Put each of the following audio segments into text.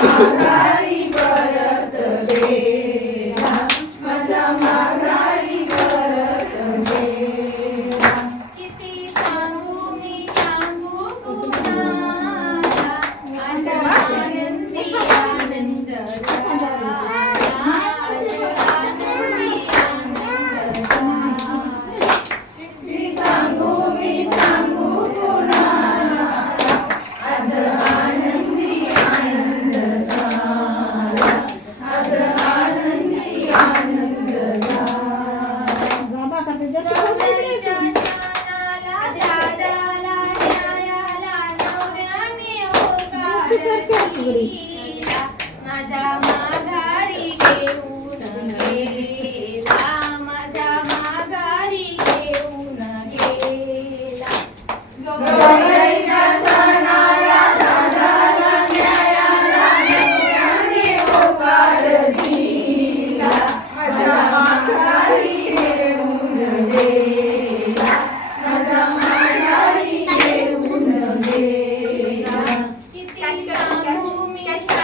Thank you. माझा माघारी घेऊ volume.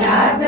Yeah.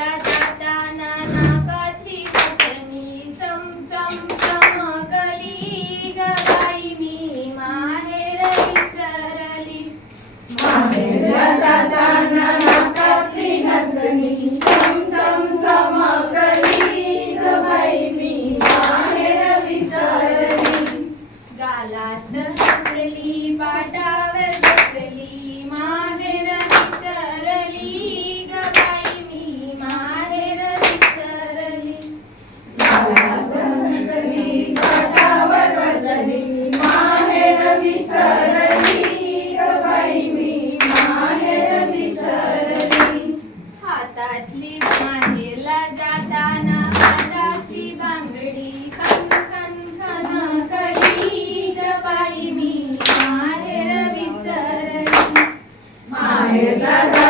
es la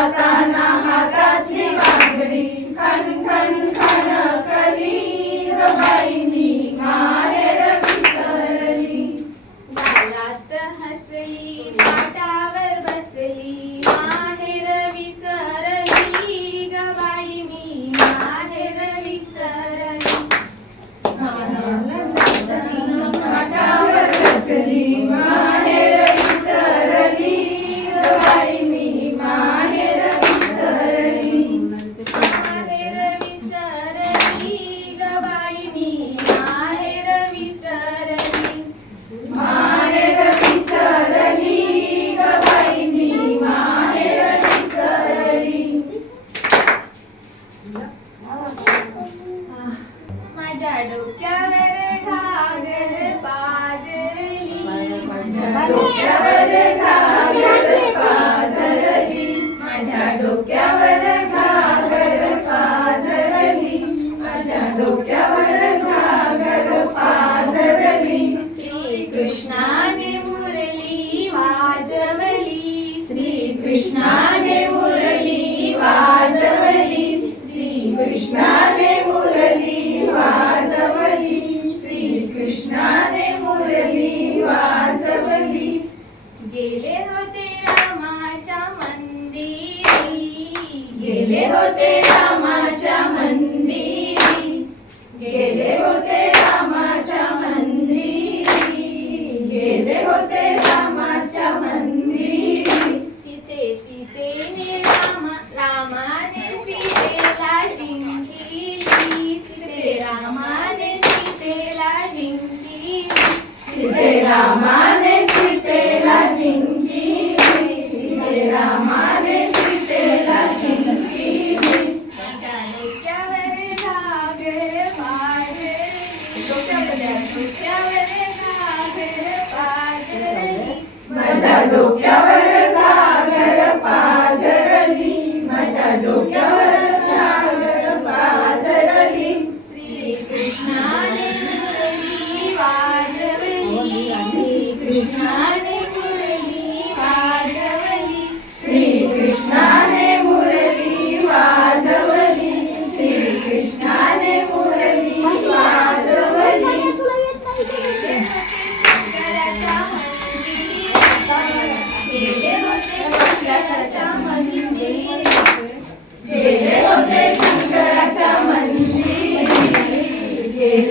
तिथे रामाने सीतेला जिंकली तिथे रामाने सीतेला जिंकली. डोक्यावरे धागे मारे डोक्यावरे धागे पाडे माझ्या डोक्यावर Amen.